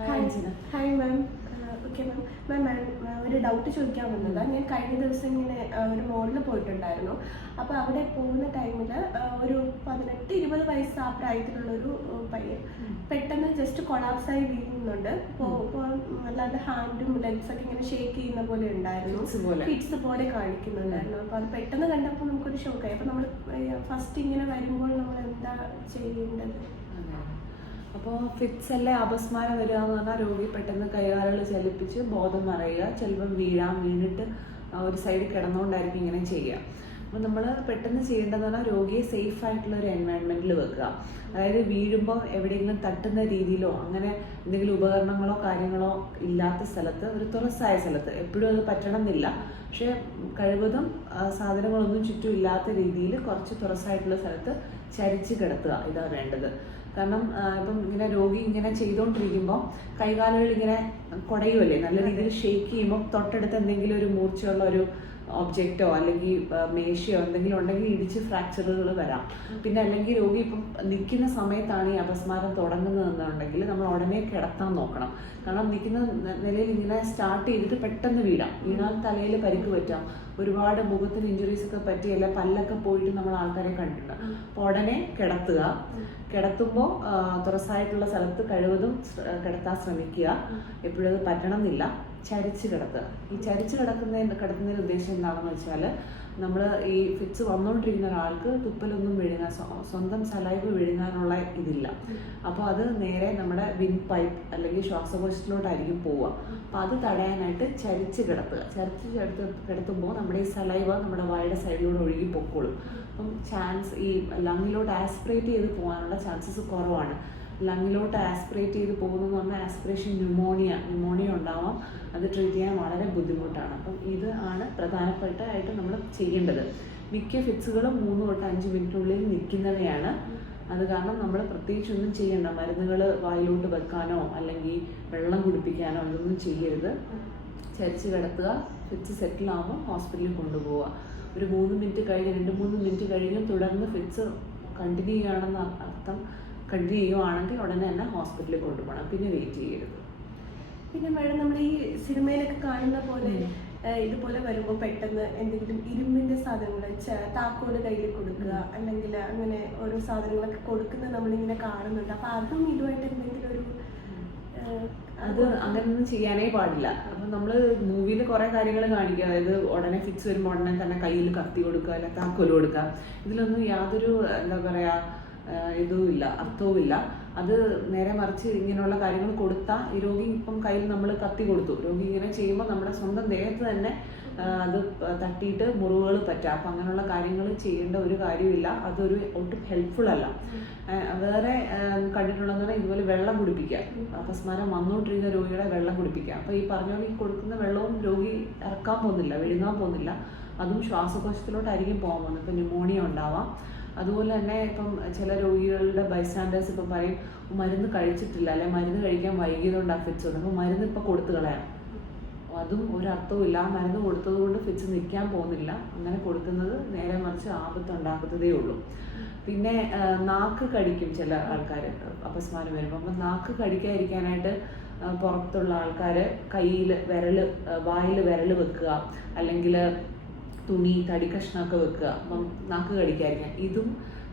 Hi ma'am. Okay ma'am, ഒരു doubt ചോദിക്കാൻ വന്നതാണ്. ഞാൻ കഴിഞ്ഞ ദിവസം ഇങ്ങനെ ഒരു മോളിൽ പോയിട്ടുണ്ടായിരുന്നു. അപ്പോൾ അവിടെ പോകുന്ന ടൈമിൽ ഒരു 18-20 വയസ്സ് ആ പ്രായത്തിലുള്ളൊരു പയ്യൻ പെട്ടെന്ന് ജസ്റ്റ് കൊളാപ്സായി വീഴുന്നുണ്ട്. ഇപ്പോൾ അല്ലാണ്ട് ഹാൻഡും ലെഗ്സൊക്കെ ഇങ്ങനെ ഷേക്ക് ചെയ്യുന്ന പോലെ ഉണ്ടായിരുന്നു, ഫിറ്റ്സ് പോലെ കാണിക്കുന്നുണ്ടായിരുന്നു. അപ്പോൾ അത് പെട്ടെന്ന് കണ്ടപ്പോൾ നമുക്കൊരു ഷോക്കായി. അപ്പോൾ നമ്മൾ ഫസ്റ്റ് ഇങ്ങനെ വരുമ്പോൾ നമ്മൾ എന്താ ചെയ്യേണ്ടത്? അപ്പോൾ ഫിറ്റ്സ് അല്ലേ അപസ്മാരം വരിക എന്ന് പറഞ്ഞാൽ രോഗി പെട്ടെന്ന് കൈകാലുകൾ ചലിപ്പിച്ച് ബോധം മറയുക, ചിലപ്പം വീണിട്ട് ഒരു സൈഡിൽ കിടന്നുകൊണ്ടായിരിക്കും ഇങ്ങനെ ചെയ്യുക. അപ്പോൾ നമ്മൾ പെട്ടെന്ന് ചെയ്യേണ്ടതെന്ന് പറഞ്ഞാൽ രോഗിയെ സേഫ് ആയിട്ടുള്ള ഒരു എൻവയൺമെൻറ്റിൽ വെക്കുക. അതായത് വീഴുമ്പോൾ എവിടെയെങ്കിലും തട്ടുന്ന രീതിയിലോ അങ്ങനെ എന്തെങ്കിലും ഉപകരണങ്ങളോ കാര്യങ്ങളോ ഇല്ലാത്ത സ്ഥലത്ത്, ഒരു തുറസായ സ്ഥലത്ത്, എപ്പോഴും അത് പറ്റണം എന്നില്ല, പക്ഷേ കഴിവതും സാധനങ്ങളൊന്നും ചുറ്റും ഇല്ലാത്ത രീതിയിൽ കുറച്ച് തുറസായിട്ടുള്ള സ്ഥലത്ത് ചരിച്ച് കിടത്തുക. ഇതാണ് വേണ്ടത്. കാരണം ഇപ്പം ഇങ്ങനെ രോഗി ഇങ്ങനെ ചെയ്തുകൊണ്ടിരിക്കുമ്പോൾ കൈകാലുകൾ ഇങ്ങനെ കുടയുമല്ലേ, നല്ല രീതിയിൽ ഷേക്ക് ചെയ്യുമ്പോൾ തൊട്ടടുത്ത് എന്തെങ്കിലും ഒരു മൂർച്ചയുള്ള ഒരു ഒബ്ജക്റ്റോ അല്ലെങ്കിൽ മേശയോ എന്തെങ്കിലും ഉണ്ടെങ്കിൽ ഇടിച്ച് ഫ്രാക്ചറുകൾ വരാം. പിന്നെ അല്ലെങ്കിൽ രോഗി ഇപ്പം നിൽക്കുന്ന സമയത്താണ് ഈ അപസ്മാരം തുടങ്ങുന്നതെന്നുണ്ടെങ്കിൽ നമ്മൾ ഉടനെ കിടത്താൻ നോക്കണം. കാരണം നിൽക്കുന്ന നിലയിൽ ഇങ്ങനെ സ്റ്റാർട്ട് ചെയ്തിട്ട് പെട്ടെന്ന് വീണാൽ തലയിൽ പരിക്ക് പറ്റാം, ഒരുപാട് മുഖത്തിന് ഇഞ്ചുറീസ് ഒക്കെ പറ്റി, അല്ല പല്ലൊക്കെ പോയിട്ട് നമ്മൾ ആൾക്കാരെ കണ്ടിട്ടുണ്ട്. അപ്പോൾ ഉടനെ കിടത്തുമ്പോൾ തുറസായിട്ടുള്ള സ്ഥലത്ത് കഴിവതും കിടത്താൻ ശ്രമിക്കുക. എപ്പോഴും അത് പറ്റണം എന്നില്ല. ചരിച്ച് കിടത്തുക. ഈ ചരിച്ച് കിടത്തുന്നതിൻ്റെ ഉദ്ദേശം എന്താണെന്ന് വെച്ചാൽ, നമ്മൾ ഈ ഫിറ്റ്സ് വന്നുകൊണ്ടിരിക്കുന്ന ഒരാൾക്ക് തുപ്പലൊന്നും വിഴുങ്ങാൻ, സ്വന്തം സലൈവ് വിഴുങ്ങാനുള്ള ഇതില്ല. അപ്പോൾ അത് നേരെ നമ്മുടെ വിൻഡ് പൈപ്പ് അല്ലെങ്കിൽ ശ്വാസകോശത്തിലോട്ടായിരിക്കും പോവുക. അപ്പോൾ അത് തടയാനായിട്ട് ചരിച്ച് കിടത്തുമ്പോൾ നമ്മുടെ ഈ സലൈവ നമ്മുടെ വായുടെ സൈഡിലൂടെ ഒഴുകി പൊക്കോളും. അപ്പം ഈ ലങ്ങിലോട്ട് ആസ്പിറേറ്റ് ചെയ്ത് പോകാനുള്ള ചാൻസസ് കുറവാണ്. ലങ്ങിലോട്ട് ആസ്പിറേറ്റ് ചെയ്ത് പോകുന്നതെന്ന് പറഞ്ഞാൽ ആസ്പിറേഷൻ ന്യൂമോണിയ ഉണ്ടാവാം. അത് ട്രീറ്റ് ചെയ്യാൻ വളരെ ബുദ്ധിമുട്ടാണ്. അപ്പം ഇത് ആണ് പ്രധാനപ്പെട്ടായിട്ട് നമ്മൾ ചെയ്യേണ്ടത്. മിക്ക ഫിറ്റ്സുകളും 3 തൊട്ട് 5 മിനിറ്റിനുള്ളിൽ നിൽക്കുന്നവയാണ്. അത് കാരണം നമ്മൾ പ്രത്യേകിച്ചൊന്നും ചെയ്യണ്ട. മരുന്നുകൾ വായിലോട്ട് വെക്കാനോ അല്ലെങ്കിൽ വെള്ളം കുടിപ്പിക്കാനോ ഇതൊന്നും ചെയ്യരുത്. ചരിച്ച് കിടത്തുക. ഫിറ്റ്സ് സെറ്റിലാകുമ്പോൾ ഹോസ്പിറ്റലിൽ കൊണ്ടുപോവുക. ഒരു 3 മിനിറ്റ് കഴിഞ്ഞ് 2-3 മിനിറ്റ് കഴിഞ്ഞ് തുടർന്ന് ഫിറ്റ്സ് കണ്ടിന്യൂ ചെയ്യുകയാണെങ്കിൽ ഉടനെ തന്നെ ഹോസ്പിറ്റലിൽ കൊണ്ടുപോകണം. പിന്നെ വെയിറ്റ് ചെയ്യരുത്. പിന്നെ മാഡം, നമ്മൾ ഈ സിനിമയിലൊക്കെ കാണുന്ന പോലെ ഇതുപോലെ വരുമ്പോൾ പെട്ടെന്ന് എന്തെങ്കിലും ഇരുമ്പിന്റെ സാധനങ്ങൾ, താക്കോല് കയ്യിൽ കൊടുക്കുക, അല്ലെങ്കിൽ അങ്ങനെ ഓരോ സാധനങ്ങളൊക്കെ കൊടുക്കുന്നത് നമ്മളിങ്ങനെ കാണുന്നുണ്ട്. അപ്പൊ അതും ഇതുമായിട്ട് എന്തെങ്കിലും ഒരു അത് അങ്ങനെയൊന്നും ചെയ്യാനേ പാടില്ല. അപ്പം നമ്മൾ മൂവിയിൽ കുറേ കാര്യങ്ങൾ കാണിക്കുക. അതായത് ഉടനെ ഫിക്സ് വരുമ്പോൾ ഉടനെ തന്നെ കയ്യിൽ കത്തി കൊടുക്കുക, അല്ല താക്കോല് കൊടുക്കുക. ഇതിലൊന്നും യാതൊരു എന്താ പറയുക ഇതുമില്ല, അർത്ഥവുമില്ല. അത് നേരെ മറിച്ച് ഇങ്ങനെയുള്ള കാര്യങ്ങൾ കൊടുത്താൽ ഈ രോഗി ഇപ്പം കയ്യിൽ നമ്മൾ കത്തി കൊടുത്തു, രോഗി ഇങ്ങനെ ചെയ്യുമ്പോൾ നമ്മുടെ സ്വന്തം ദേഹത്ത് തന്നെ അത് തട്ടിയിട്ട് മുറിവുകൾ പറ്റാം. അപ്പം അങ്ങനെയുള്ള കാര്യങ്ങൾ ചെയ്യേണ്ട ഒരു കാര്യമില്ല. അതൊരു ഒട്ടും ഹെൽപ്ഫുൾ അല്ല. വേറെ കണ്ടിട്ടുള്ളതെന്ന് പറഞ്ഞാൽ ഇതുപോലെ വെള്ളം കുടിപ്പിക്കുക. അപസ്മാരം വന്നുകൊണ്ടിരിക്കുന്ന രോഗികളെ വെള്ളം കുടിപ്പിക്കുക. അപ്പോൾ ഈ പറഞ്ഞ പോലെ ഈ കൊടുക്കുന്ന വെള്ളവും രോഗി ഇറക്കാൻ പോകുന്നില്ല, വിഴുങ്ങാൻ പോകുന്നില്ല. അതും ശ്വാസകോശത്തിലോട്ടായിരിക്കും പോകാൻ പോകുന്നത്. ഇപ്പം ന്യൂമോണിയ ഉണ്ടാവാം. അതുപോലെ തന്നെ ഇപ്പം ചില രോഗികളുടെ ബൈസ്റ്റാൻഡേഴ്സ് ഇപ്പം പറയും മരുന്ന് കഴിച്ചിട്ടില്ല, അല്ലെ മരുന്ന് കഴിക്കാൻ വൈകിയതുകൊണ്ടാണ് ഫിറ്റ്സ് വന്നത്. അപ്പോൾ മരുന്ന് ഇപ്പം കൊടുത്തു കളയാം. അതും ഒരർത്ഥവും ഇല്ല. മരുന്ന് കൊടുത്തത് കൊണ്ട് ഫിറ്റ്സ് നിൽക്കാൻ പോകുന്നില്ല. അങ്ങനെ കൊടുക്കുന്നത് നേരെ മറിച്ച് ആപത്തുണ്ടാക്കുന്നതേ ഉള്ളൂ. പിന്നെ നാക്ക് കടിക്കും ചില ആൾക്കാർ അപസ്മാരം വരുമ്പോൾ. അപ്പം നാക്ക് കടിക്കാതിരിക്കാനായിട്ട് പുറത്തുള്ള ആൾക്കാർ വായിൽ വിരൽ വെക്കുക, അല്ലെങ്കിൽ തുണി തടി കഷ്ണമൊക്കെ വെക്കുക. അപ്പം നാക്ക് കടിക്കാതിരിക്കാൻ. ഇതും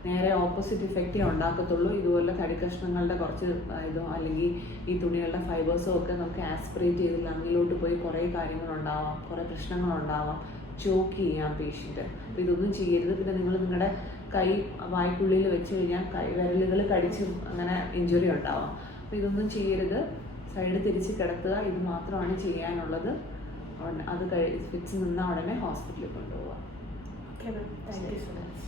നേരെ ഓപ്പോസിറ്റ് ഇഫക്റ്റേ ഉണ്ടാക്കത്തുള്ളൂ. ഇതുപോലെ തടി കഷ്ണങ്ങളുടെ കുറച്ച് ഇതോ അല്ലെങ്കിൽ ഈ തുണികളുടെ ഫൈബേഴ്സോ ഒക്കെ നമുക്ക് ആസ്പിറേറ്റ് ചെയ്ത് ലങ്ങിലോട്ട് പോയി കുറേ കാര്യങ്ങളുണ്ടാവാം, കുറേ പ്രശ്നങ്ങളുണ്ടാവാം, ചോക്ക് ചെയ്യാം പേഷ്യൻ്റ്. അപ്പോൾ ഇതൊന്നും ചെയ്യരുത്. പിന്നെ നിങ്ങൾ നിങ്ങളുടെ കൈ വായ്ക്കുള്ളിൽ വെച്ച് കഴിഞ്ഞാൽ വിരലുകൾ കടിച്ചും അങ്ങനെ ഇഞ്ചുറി ഉണ്ടാവാം. അപ്പോൾ ഇതൊന്നും ചെയ്യരുത്. സൈഡ് തിരിച്ച് കിടത്തുക. ഇത് മാത്രമാണ് ചെയ്യാനുള്ളത്. അത് ഫിറ്റ്സ് നിന്നാൽ ഉടനെ ഹോസ്പിറ്റലിൽ കൊണ്ടുപോവുക. Okay ma'am, thank you so much.